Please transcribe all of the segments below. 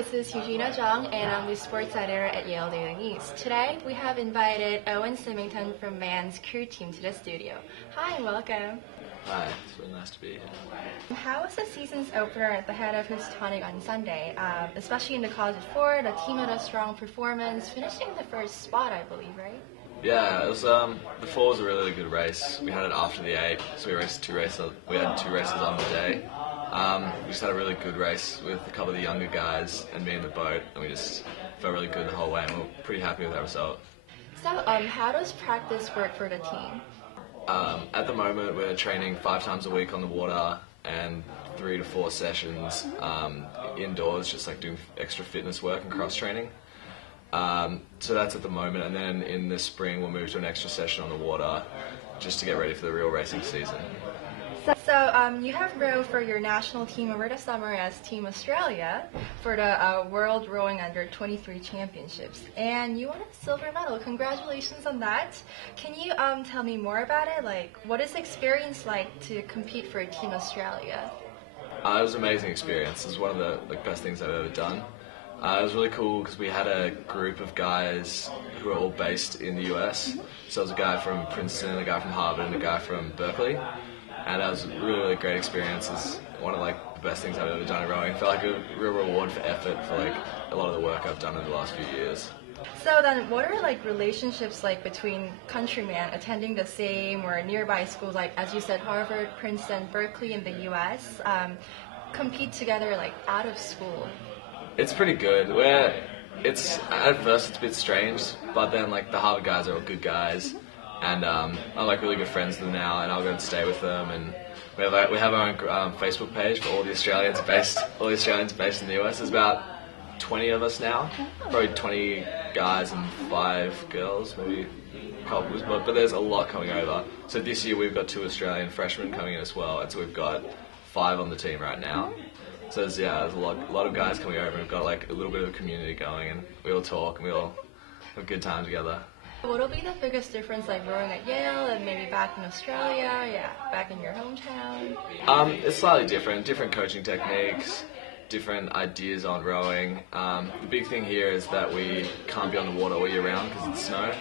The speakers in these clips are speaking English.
this is Eugena Jung, and I'm the sports editor at Yale Daily News. Today, we have invited Owen Symington from Man's crew team to the studio. Hi, and welcome. Hi, it's really nice to be here. How was the season's opener at the head of Houstonic on Sunday? Especially in the college four, the team had a strong performance, finishing in the first spot, I believe, right? Yeah, it was. The 4 was a really good race. We had it after the 8, so we raced 2 races. We had 2 races on the day. We just had a really good race with a couple of the younger guys and me in the boat, and we just felt really good the whole way, and we were pretty happy with that result. So, how does practice work for the team? At the moment, we're training 5 times a week on the water and 3 to 4 sessions indoors, just like doing extra fitness work and cross training. So that's at the moment, and then in the spring we'll move to an extra session on the water just to get ready for the real racing season. So you have rowed for your national team over the summer as Team Australia for the World Rowing Under 23 Championships, and you won a silver medal. Congratulations on that. Can you tell me more about it? Like, what is the experience like to compete for Team Australia? It was an amazing experience. It was one of the best things I've ever done. It was really cool because we had a group of guys who were all based in the US. So there was a guy from Princeton, a guy from Harvard, and a guy from Berkeley. And that was a really, really great experience. It's one of the best things I've ever done in rowing. It felt like a real reward for effort for a lot of the work I've done in the last few years. So then, what are relationships like between countrymen attending the same or nearby schools, like as you said, Harvard, Princeton, Berkeley in the US, compete together out of school? It's pretty good. At first it's a bit strange, but then the Harvard guys are all good guys. And I'm really good friends with them now, and I'll go and stay with them. And we have our own Facebook page for all the Australians based in the US. There's about 20 of us now, probably 20 guys and 5 girls, maybe couples. But there's a lot coming over. So this year we've got 2 Australian freshmen coming in as well, and so we've got 5 on the team right now. So there's a lot of guys coming over, and we've got a little bit of a community going, and we all talk and we all have a good time together. What will be the biggest difference rowing at Yale and maybe back in Australia, back in your hometown? It's slightly different coaching techniques, different ideas on rowing. The big thing here is that we can't be on the water all year round because it's snow.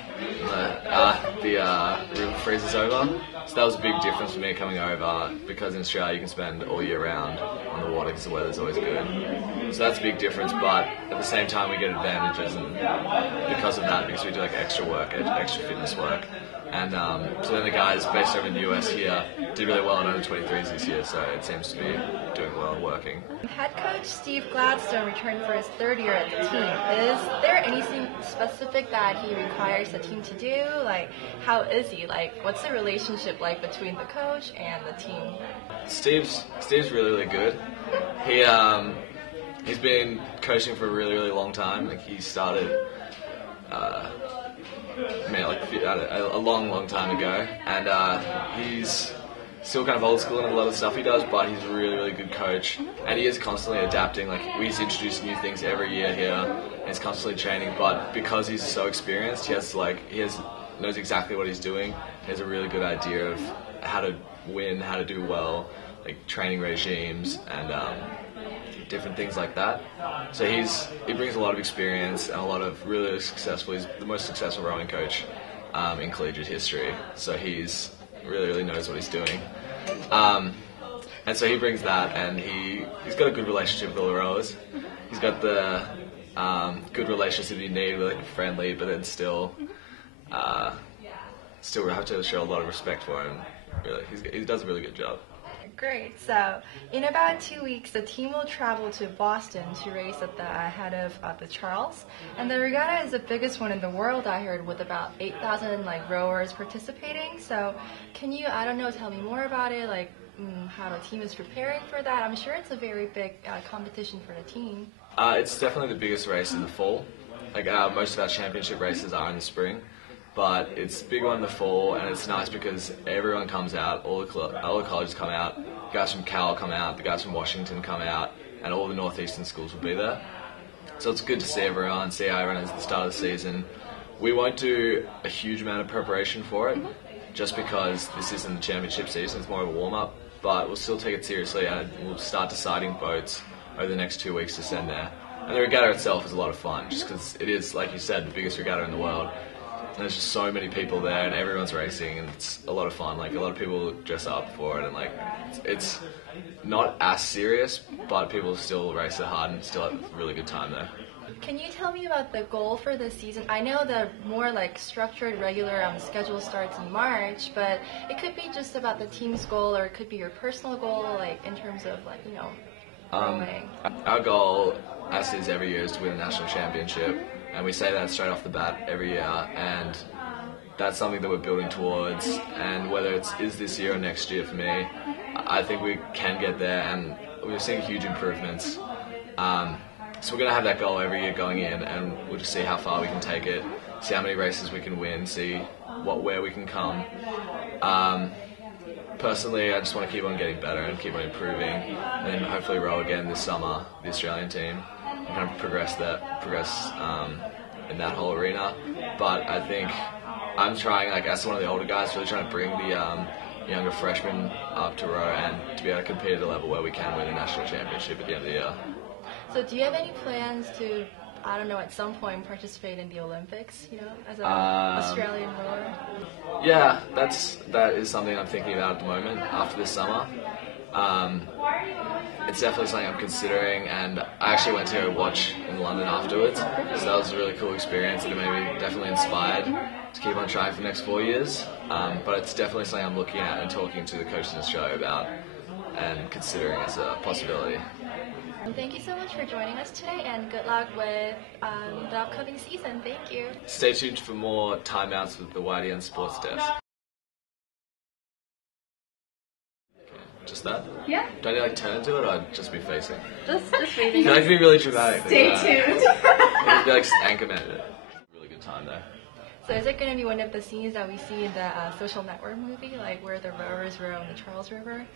The river freezes over. So that was a big difference for me coming over, because in Australia you can spend all year round on the water because the weather's always good. So that's a big difference, but at the same time we get advantages, and because of that, because we do extra work, extra fitness work. And so then the guys based over in the US here did really well in under 23s this year, so it seems to be doing well and working. Head coach Steve Gladstone returned for his 3rd year at the team. Is there anything specific that he requires the team to do? How is he? What's the relationship between the coach and the team? Steve's really, really good. He's been coaching for a really, really long time. He started a long time ago, and he's still kind of old school in a lot of stuff he does, but he's a really, really good coach, and he is constantly adapting. We just introduce new things every year here, and he's constantly training, but because he's so experienced, he knows exactly what he's doing. He has a really good idea of how to win, how to do well, training regimes, and different things like that. So he brings a lot of experience and a lot of really successful. He's the most successful rowing coach in collegiate history. So he's really knows what he's doing. And so he brings that, and he's got a good relationship with all the rowers. He's got the good relationship you need with friendly, but then still have to show a lot of respect for him. Really, he does a really good job. Great. So, in about 2 weeks, the team will travel to Boston to race at the head of the Charles. And the regatta is the biggest one in the world, I heard, with about 8,000 rowers participating. So, can you, tell me more about it, how the team is preparing for that? I'm sure it's a very big competition for the team. It's definitely the biggest race in the fall. Most of our championship races are in the spring. But it's a big one in the fall, and it's nice because everyone comes out, all the colleges come out, the guys from Cal come out, the guys from Washington come out, and all the northeastern schools will be there. So it's good to see everyone, see how everyone is at the start of the season. We won't do a huge amount of preparation for it, just because this isn't the championship season, it's more of a warm-up, but we'll still take it seriously, and we'll start deciding boats over the next 2 weeks to send there. And the regatta itself is a lot of fun, just because it is, like you said, the biggest regatta in the world. And there's just so many people there, and everyone's racing, and it's a lot of fun. Like, a lot of people dress up for it, and like, it's not as serious, but people still race it hard and still have a really good time there. Can you tell me about the goal for this season? I know the more like structured, regular schedule starts in March, but it could be just about the team's goal, or it could be your personal goal, like in terms of like, you know, rowing. Our goal, as is every year, is to win a national championship, and we say that straight off the bat every year, and that's something that we're building towards. And whether it is this year or next year for me, I think we can get there, and we're seeing huge improvements. So we're going to have that goal every year going in, and we'll just see how far we can take it, see how many races we can win, see where we can come. Personally, I just want to keep on getting better and keep on improving, and then hopefully row again this summer, the Australian team, and kind of progress in that whole arena. But I think I'm trying, like as one of the older guys, really trying to bring the younger freshmen up to row and to be able to compete at a level where we can win a national championship at the end of the year. So do you have any plans to, I don't know, at some point participate in the Olympics, you know, as an Australian rower? Yeah, that is something I'm thinking about at the moment after this summer. It's definitely something I'm considering, and I actually went to go watch in London afterwards, so that was a really cool experience, and it made me definitely inspired to keep on trying for the next 4 years. But it's definitely something I'm looking at and talking to the coaches in Australia about and considering as a possibility. Thank you so much for joining us today, and good luck with the upcoming season. Thank you. Stay tuned for more timeouts with the YDN Sports Desk. Just that? Yeah. Do I need to turn to it, or just be facing? Just reading. Can I be really dramatic? Stay tuned. Be like anchorman. Really good time there. So is it going to be one of the scenes that we see in the Social Network movie, like where the rowers row in the Charles River?